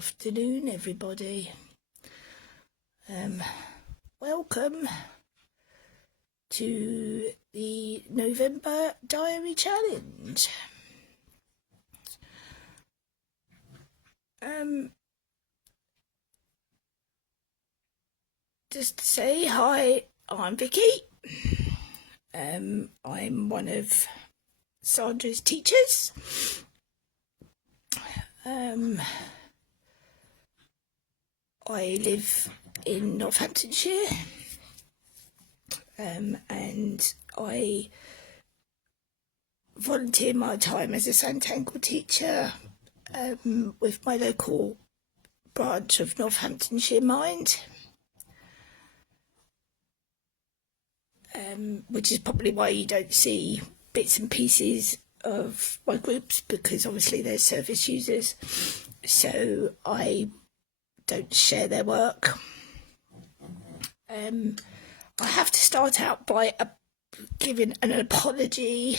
afternoon, everybody. Welcome to the November Diary Challenge. Just to say hi, I'm Vicky. I'm one of Sandra's teachers. I live in Northamptonshire, and I volunteer my time as a Sanntangle teacher with my local branch of Northamptonshire Mind, which is probably why you don't see bits and pieces of my groups, because obviously they're service users, so I don't share their work. I have to start out by giving an apology.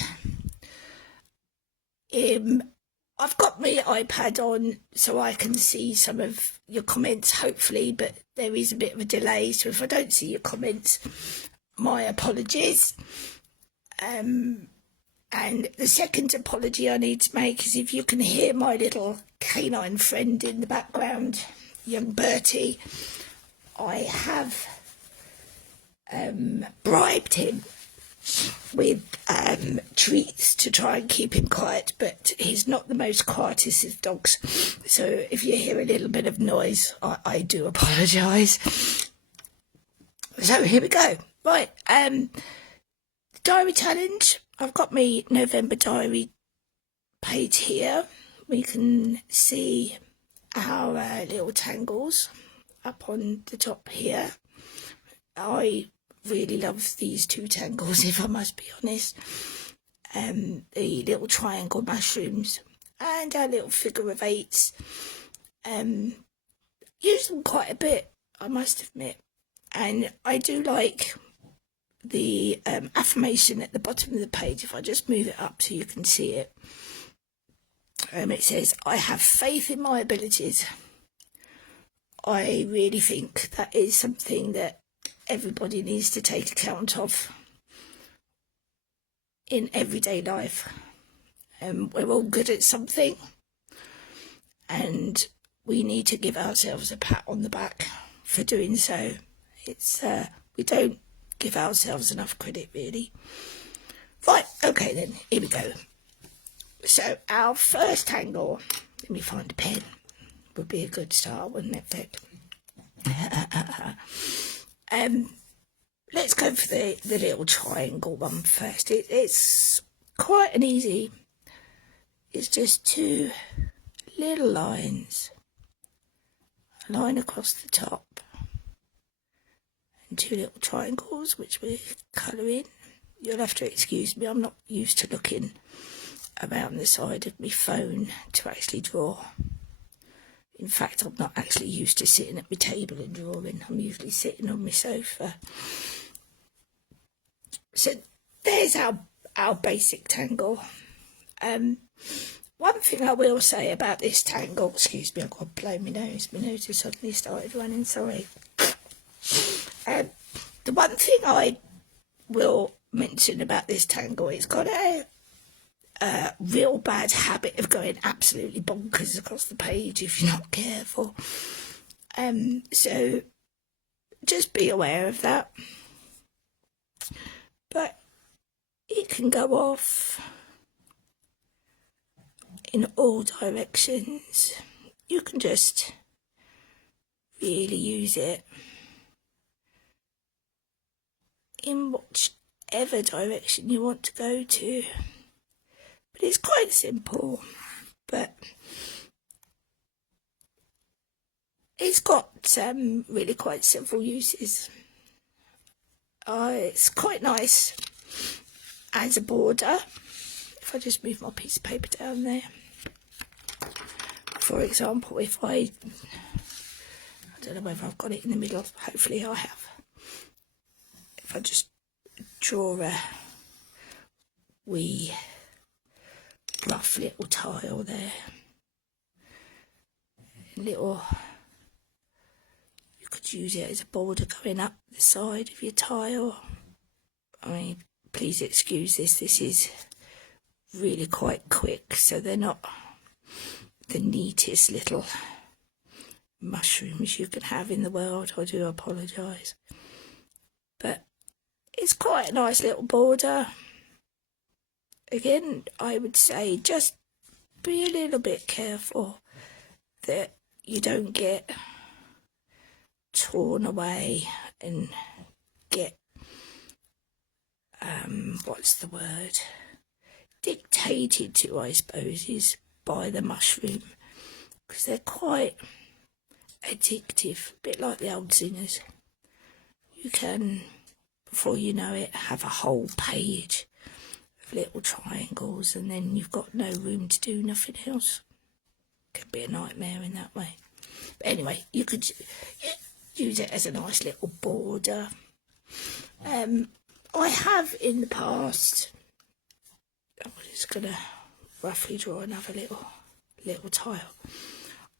I've got my iPad on so I can see some of your comments, hopefully, but there is a bit of a delay, so if I don't see your comments, my apologies. And the second apology I need to make is if you can hear my little canine friend in the background, young Bertie, I have bribed him with treats to try and keep him quiet, but he's not the most quietest of dogs, so if you hear a little bit of noise, I do apologise. So here we go. Right, diary challenge. I've got my November diary page here. We can see our little tangles up on the top here. I really love these two tangles, if I must be honest. The little triangle mushrooms and our little figure of eights. Use them quite a bit, I must admit. And I do like the affirmation at the bottom of the page. If I just move it up so you can see it. It says, I have faith in my abilities. I really think that is something that everybody needs to take account of in everyday life. We're all good at something, and we need to give ourselves a pat on the back for doing so. It's we don't give ourselves enough credit, really. Right, okay then, here we go. So our first tangle, let me find a pen, would be a good start, wouldn't it, Vic? Let's go for the little triangle one first. It's quite an easy. It's just two little lines, a line across the top, and two little triangles, which we're colouring. You'll have to excuse me, I'm not used to looking around the side of my phone to actually draw. In fact, I'm not actually used to sitting at my table and drawing. I'm usually sitting on my sofa. So there's our basic tangle. One thing I will say about this tangle, excuse me, I've got to blow my nose. My nose has suddenly started running, sorry. The one thing I will mention about this tangle, it's got a real bad habit of going absolutely bonkers across the page if you're not careful. So just be aware of that. But it can go off in all directions. You can just really use it in whichever direction you want to go to. But it's quite simple, but it's got really quite several uses. It's quite nice as a border. If I just move my piece of paper down there, for example, if I don't know whether I've got it in the middle, hopefully I have. If I just draw a wee rough little tile there, little, you could use it as a border going up the side of your tile. I mean, please excuse this is really quite quick, so they're not the neatest little mushrooms you can have in the world. I do apologise, but it's quite a nice little border. Again, I would say just be a little bit careful that you don't get torn away and get what's the word, dictated to, I suppose, is by the mushroom, because they're quite addictive, a bit like the old singers. You can, before you know it, have a whole page of little triangles, and then you've got no room to do nothing else. Could be a nightmare in that way. But anyway, you could use it as a nice little border. I have in the past, I'm just going to roughly draw another little tile.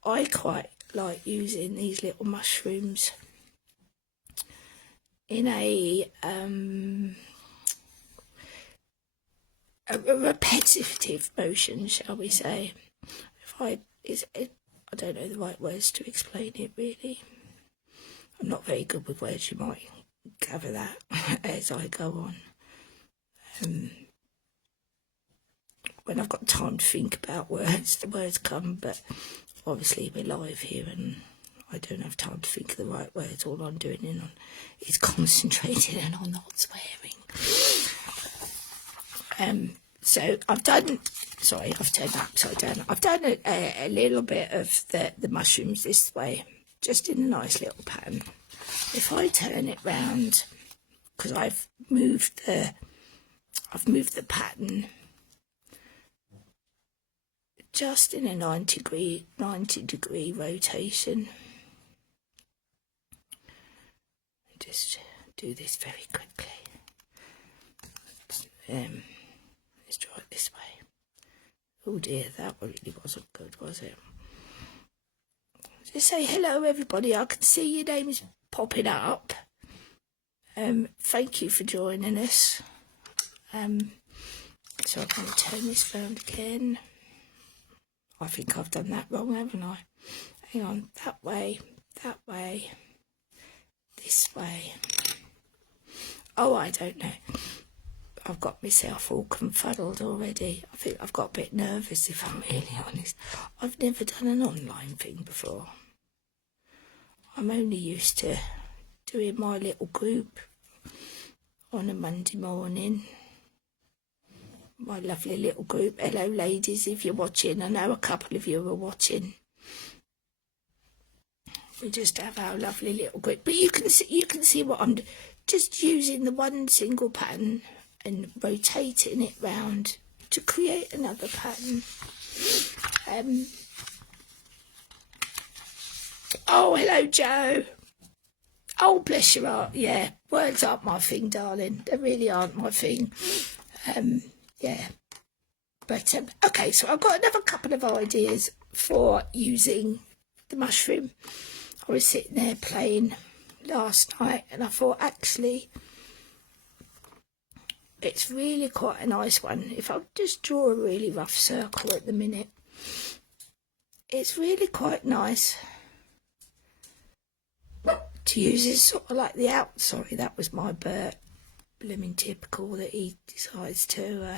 I quite like using these little mushrooms in a repetitive motion, shall we say. I don't know the right words to explain it, really. I'm not very good with words, you might gather that as I go on. When I've got time to think about words, the words come, but obviously we're live here and I don't have time to think of the right words. All I'm doing is concentrating and I'm not swearing. So I've turned that upside down. I've done a little bit of the mushrooms this way, just in a nice little pattern. If I turn it round, because I've moved the pattern just in a 90 degree rotation. Just do this very quickly. Let's draw it this way. Oh dear, that really wasn't good, was it? Just say hello, everybody. I can see your names popping up. Thank you for joining us. So I'm going to turn this round again. I think I've done that wrong, haven't I? Hang on, that way, this way. Oh, I don't know. I've got myself all confuddled already. I think I've got a bit nervous, if I'm really honest. I've never done an online thing before. I'm only used to doing my little group on a Monday morning. My lovely little group. Hello, ladies, if you're watching. I know a couple of you are watching. We just have our lovely little group. But you can see what I'm doing. Just using the one single pattern and rotating it round to create another pattern. Oh, hello, Joe. Oh, bless your heart. Yeah, words aren't my thing, darling. They really aren't my thing. Yeah. But, okay, so I've got another couple of ideas for using the mushroom. I was sitting there playing last night and I thought, actually, it's really quite a nice one. If I just draw a really rough circle at the minute, it's really quite nice to use this sort of like the out. Sorry, that was my bird. Blooming typical that he decides to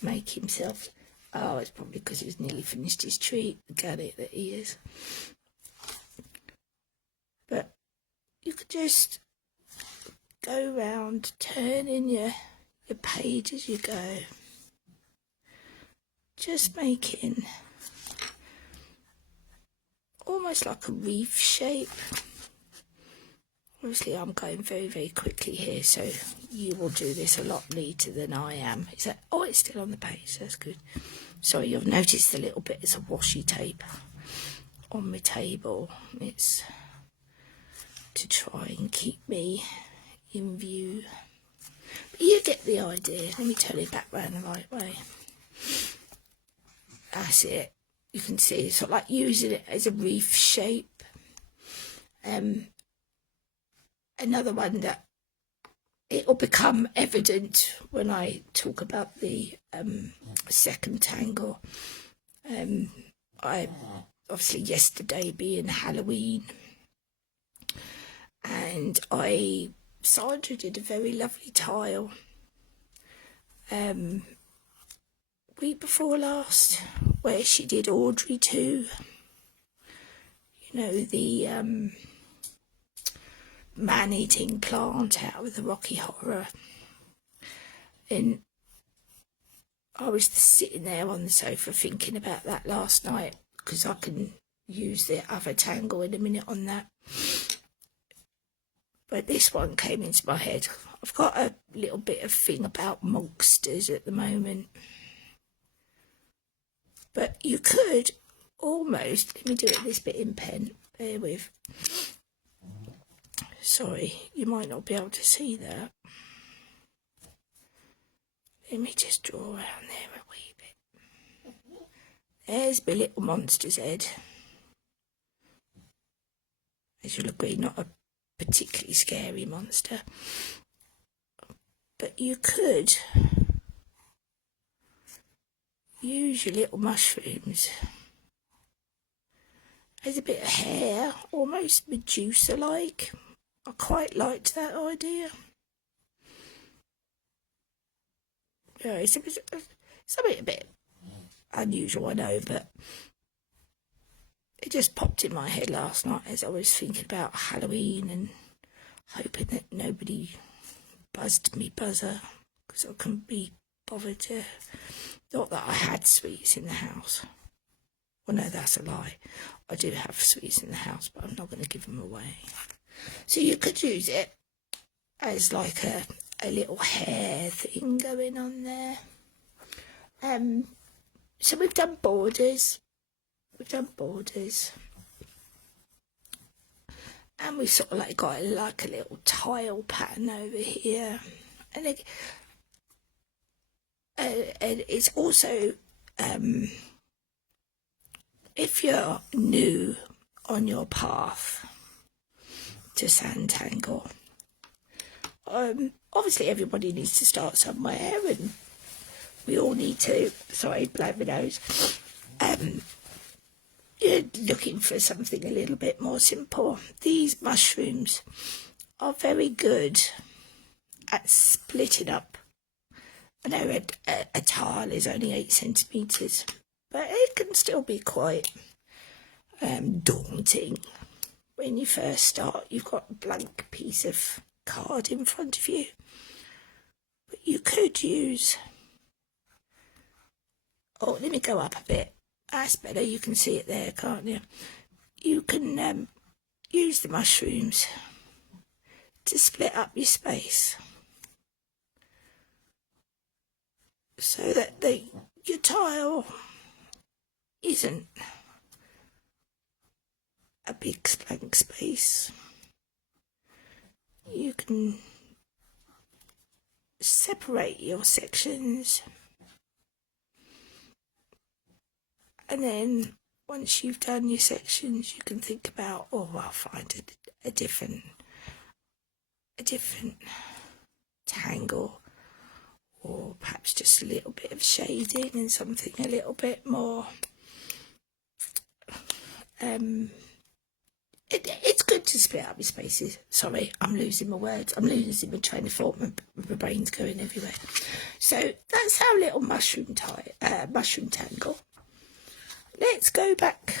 make himself. Oh, it's probably because he's nearly finished his treat. Got it, that he is. But you could just go round, turning your page as you go. Just making almost like a reef shape. Obviously, I'm going very, very quickly here, so you will do this a lot neater than I am. Is that? Oh, it's still on the page. That's good. Sorry, you've noticed a little bit. It's a washi tape on my table. It's to try and keep me in view. But you get the idea. Let me turn it back round the right way. That's it. you can see sort of like using it as a reef shape. Another one that it will become evident when I talk about the second tangle. I obviously yesterday being Halloween, and Sandra did a very lovely tile week before last, where she did Audrey too. You know, the man-eating plant out of the Rocky Horror. And I was sitting there on the sofa thinking about that last night, because I can use the other tangle in a minute on that. But this one came into my head. I've got a little bit of thing about monsters at the moment. But you could almost, let me do it this bit in pen, bear with. Sorry, you might not be able to see that. Let me just draw around there a wee bit. There's my little monster's head. As you'll agree, not a particularly scary monster. But you could use your little mushrooms as a bit of hair, almost Medusa-like. I quite liked that idea. Yeah, it's something a bit unusual, I know, but it just popped in my head last night as I was thinking about Halloween and hoping that nobody buzzed me buzzer, because I couldn't be bothered to. Not that I had sweets in the house. Well, no, that's a lie. I do have sweets in the house, but I'm not going to give them away. So you could use it as like a little hair thing going on there. So we've done borders. And we've sort of like got like a little tile pattern over here. And it's also, if you're new on your path to Sanntangle, obviously everybody needs to start somewhere, and we all need to, sorry, blow my nose, you're looking for something a little bit more simple. These mushrooms are very good at splitting up. I know a tile is only 8 centimetres, but it can still be quite daunting when you first start. You've got a blank piece of card in front of you, but you could use, oh, let me go up a bit. That's better, you can see it there, can't you? You can use the mushrooms to split up your space so that your tile isn't a big blank space. You can separate your sections, and then once you've done your sections, you can think about, oh, I'll find a different tangle, or perhaps just a little bit of shading and something a little bit more. It's good to split up your spaces. Sorry, I'm losing my words. I'm losing my train of thought. My brain's going everywhere. So that's our little mushroom tangle. Let's go back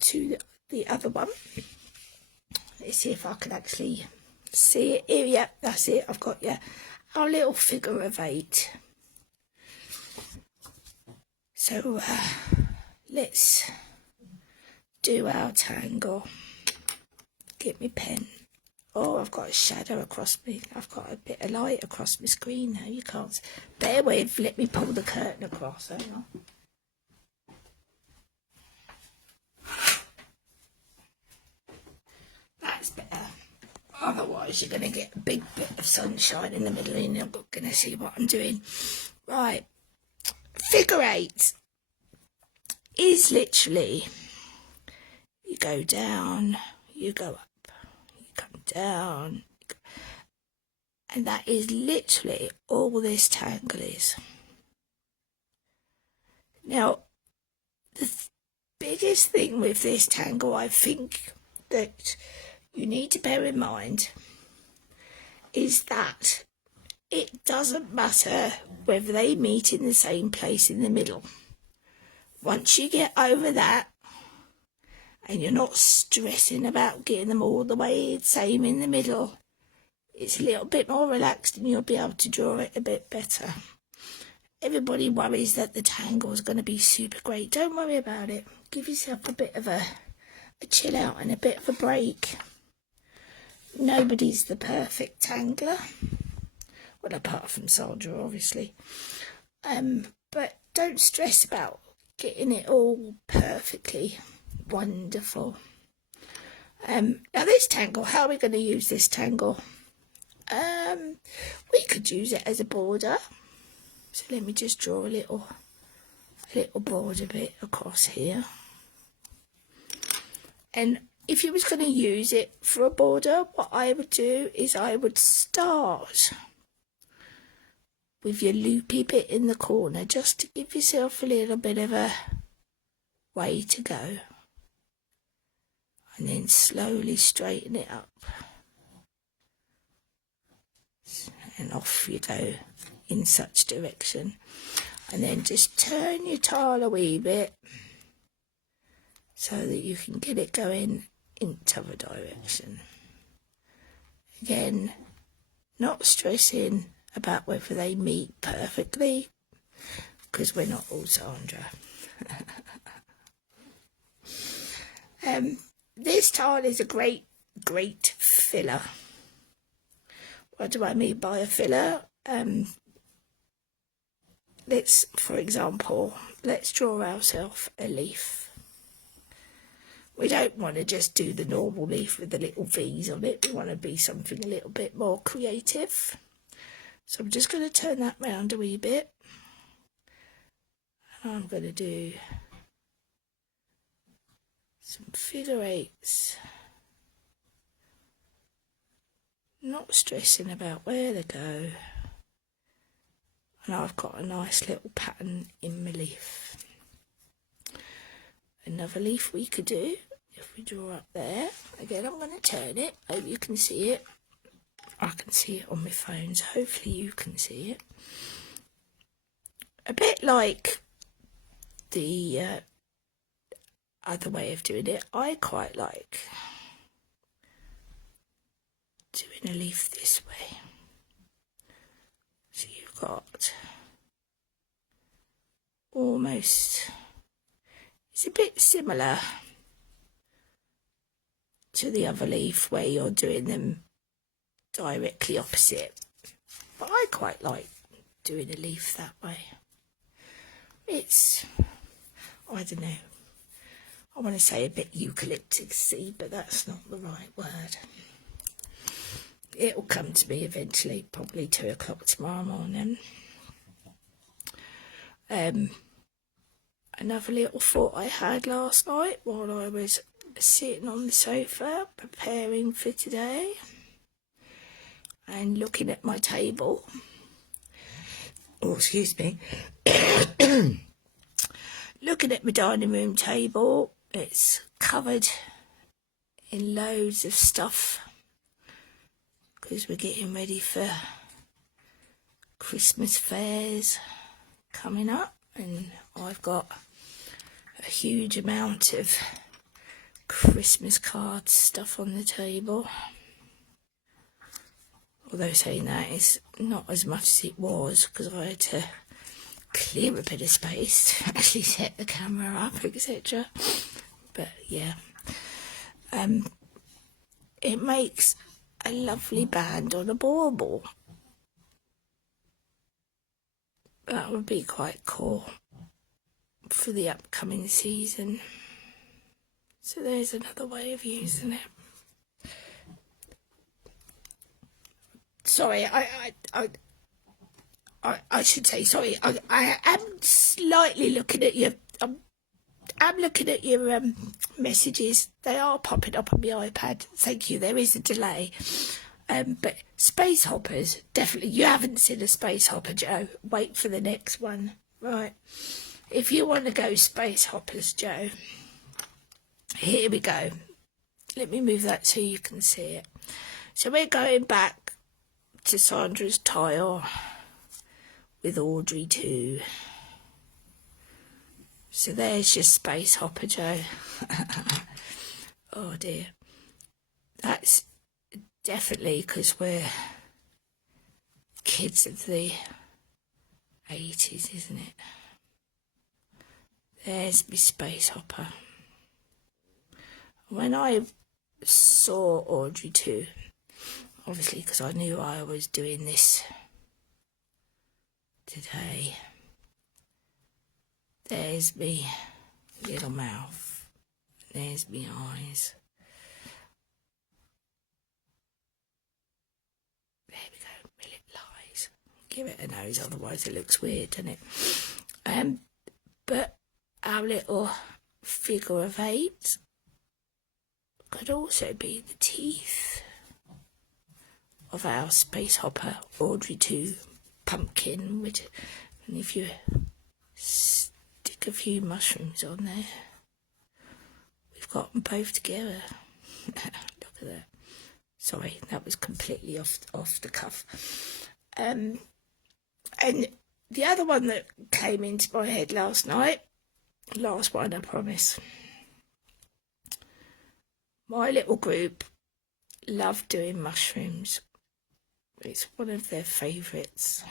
to the other one. Let's see if I can actually see it here. Yep, that's it. I've got our little figure of 8. So let's do our tangle. Get me pen. Oh, I've got a shadow across me. I've got a bit of light across my screen now. You can't. Bear with. Let me pull the curtain across. Hang on. That's better. Otherwise, you're going to get a big bit of sunshine in the middle and you're not going to see what I'm doing. Right. Figure 8. is literally, you go down, you go up, you come down, and that is literally all this tangle is. Now, the biggest thing with this tangle, I think, that you need to bear in mind is that it doesn't matter whether they meet in the same place in the middle. Once you get over that, and you're not stressing about getting them all the way the same in the middle, it's a little bit more relaxed and you'll be able to draw it a bit better. Everybody worries that the tangle is going to be super great. Don't worry about it. Give yourself a bit of a chill out and a bit of a break. Nobody's the perfect tangler. Well, apart from Sandra, obviously. But don't stress about getting it all perfectly wonderful. Now this tangle, how are we going to use this tangle? We could use it as a border. So let me just draw a little border bit across here. And if you was going to use it for a border, what I would do is I would start with your loopy bit in the corner, just to give yourself a little bit of a way to go. And then slowly straighten it up. And off you go in such direction. And then just turn your tile a wee bit so that you can get it going into the direction. Again, not stressing about whether they meet perfectly, because we're not all Sandra. This tile is a great filler. What do I mean by a filler? For example, let's draw ourselves a leaf. We don't want to just do the normal leaf with the little V's on it. We want to be something a little bit more creative. So I'm just going to turn that round a wee bit. And I'm going to do some figure eights. Not stressing about where to go. And I've got a nice little pattern in my leaf. Another leaf we could do, if we draw up there. Again, I'm going to turn it. Hope you can see it. I can see it on my phone, so hopefully you can see it. A bit like the other way of doing it, I quite like doing a leaf this way. So you've got almost, it's a bit similar to the other leaf where you're doing them directly opposite, but I quite like doing a leaf that way. It's, I don't know, I want to say a bit eucalyptus-y, but that's not the right word. It'll come to me eventually, probably 2 o'clock tomorrow morning. Another little thought I had last night while I was sitting on the sofa preparing for today and looking at my table. Oh, excuse me. Looking at my dining room table, it's covered in loads of stuff because we're getting ready for Christmas fairs coming up, and I've got a huge amount of Christmas card stuff on the table. Although saying that, it's not as much as it was because I had to clear a bit of space to actually set the camera up, etc. But yeah, it makes a lovely band on a bauble. That would be quite cool for the upcoming season. So there's another way of using it. Sorry, I should say sorry. I am slightly looking at you. I'm looking at your messages. They are popping up on my iPad. Thank you. There is a delay. But space hoppers, definitely. You haven't seen a space hopper, Joe. Wait for the next one. Right. If you want to go space hoppers, Joe, here we go. Let me move that so you can see it. So we're going back to Sandra's tile with Audrey too. So there's your space hopper, Joe. Oh dear. That's definitely because we're kids of the 80s, isn't it? There's my space hopper. When I saw Audrey too, obviously because I knew I was doing this today, there's me little mouth, there's me eyes. There we go, my little eyes. Give it a nose, otherwise it looks weird, doesn't it? But our little figure of 8 could also be the teeth of our space hopper Audrey 2 pumpkin, which, and if you stick a few mushrooms on there, we've got them both together. Look at that. Sorry, that was completely off the cuff. And the other one that came into my head last night, last one I promise, my little group love doing mushrooms. It's one of their favourites.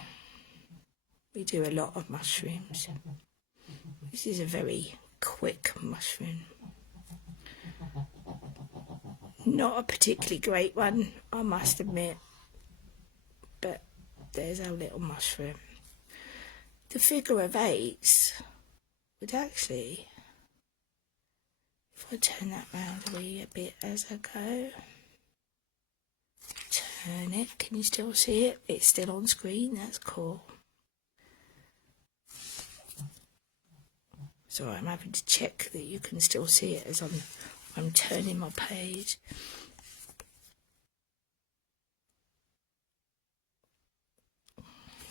We do a lot of mushrooms. This is a very quick mushroom. Not a particularly great one, I must admit. But there's our little mushroom. The figure of 8 would actually, if I turn that round a bit as I go, turn it, can you still see it? It's still on screen, that's cool. Sorry, I'm having to check that you can still see it as I'm turning my page.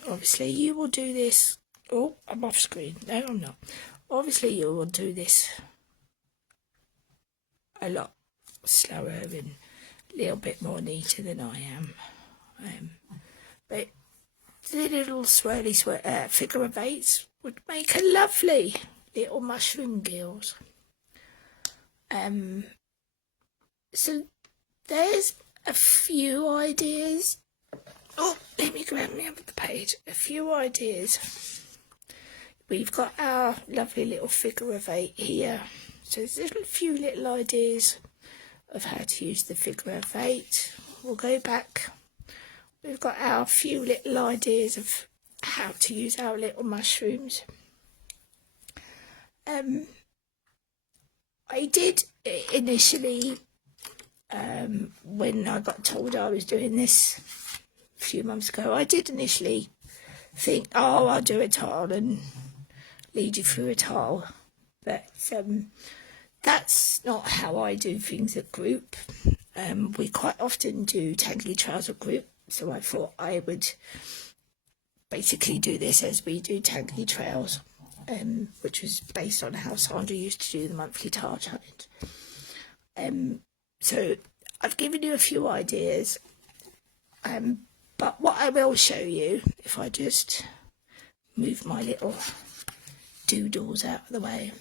Obviously you will do this, oh, I'm off screen, no I'm not. Obviously you will do this a lot slower and a little bit more neater than I am. But the little swirly figure of 8s would make a lovely little mushroom gills. So there's a few ideas. Oh, let me grab me up the page. A few ideas. We've got our lovely little figure of 8 here. So there's a few little ideas of how to use the figure of 8. We'll go back. We've got our few little ideas of how to use our little mushrooms. I did initially, when I got told I was doing this a few months ago, I did initially think, oh, I'll do a tile and lead you through a tile. But that's not how I do things at group. We quite often do Tangly Trails at group, so I thought I would basically do this as we do Tangly Trails, which was based on how Sandra used to do the monthly tile challenge. So I've given you a few ideas, but what I will show you, if I just move my little doodles out of the way,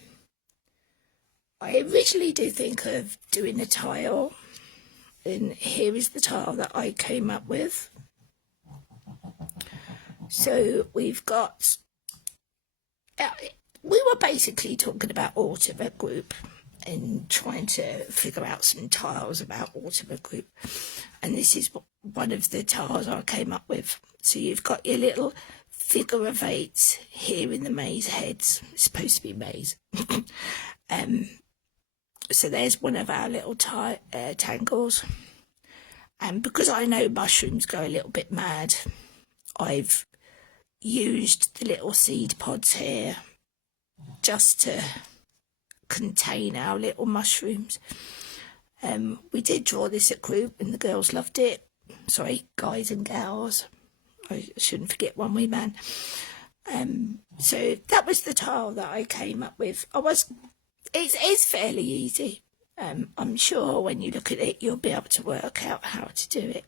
I originally did think of doing a tile, and here is the tile that I came up with. So we've got, we were basically talking about Ultimate Group and trying to figure out some tiles about Ultimate Group, and this is one of the tiles I came up with. So you've got your little figure of 8s here in the maze heads. It's supposed to be maze. So there's one of our little tangles. And because I know mushrooms go a little bit mad, I've used the little seed pods here just to contain our little mushrooms. We did draw this at group and the girls loved it. Sorry, guys and gals. I shouldn't forget one wee man. So that was the tile that I came up with. It's fairly easy. I'm sure when you look at it, you'll be able to work out how to do it.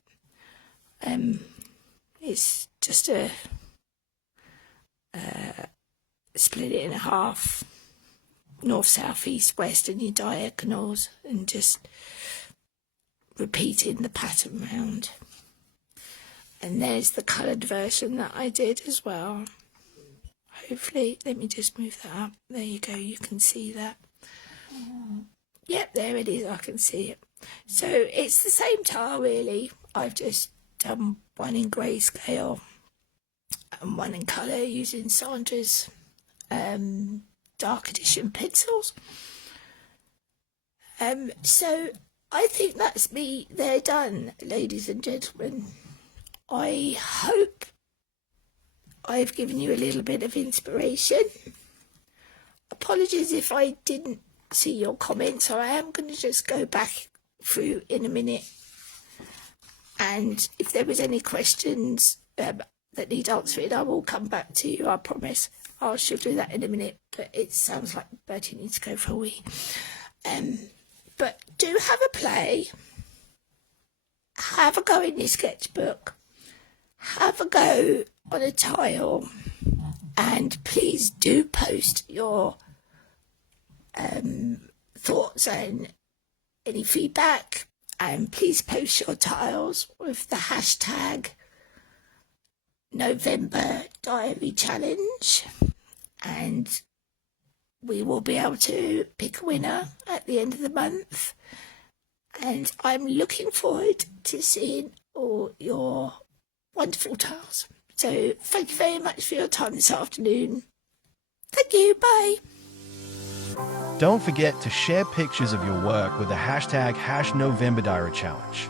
It's just a split it in half, north, south, east, west, and your diagonals, and just repeating the pattern round. And there's the coloured version that I did as well. Hopefully, let me just move that up. There you go, you can see that. Yep, there it is, I can see it. So it's the same tile really. I've just done one in grayscale and one in colour using Sandra's dark edition pencils. So I think that's me there done, ladies and gentlemen. I hope I've given you a little bit of inspiration. Apologies if I didn't see your comments, or I am going to just go back through in a minute, and if there was any questions that need answering, I will come back to you, I promise. I shall do that in a minute, but it sounds like Bertie needs to go for a wee. But do have a play, have a go in your sketchbook, have a go on a tile, and please do post your thoughts and any feedback, and please post your tiles with the hashtag November Diary Challenge, and we will be able to pick a winner at the end of the month. And I'm looking forward to seeing all your wonderful tiles. So thank you very much for your time this afternoon. Thank you, bye. Don't forget to share pictures of your work with the hashtag #NovemberDiaryChallenge.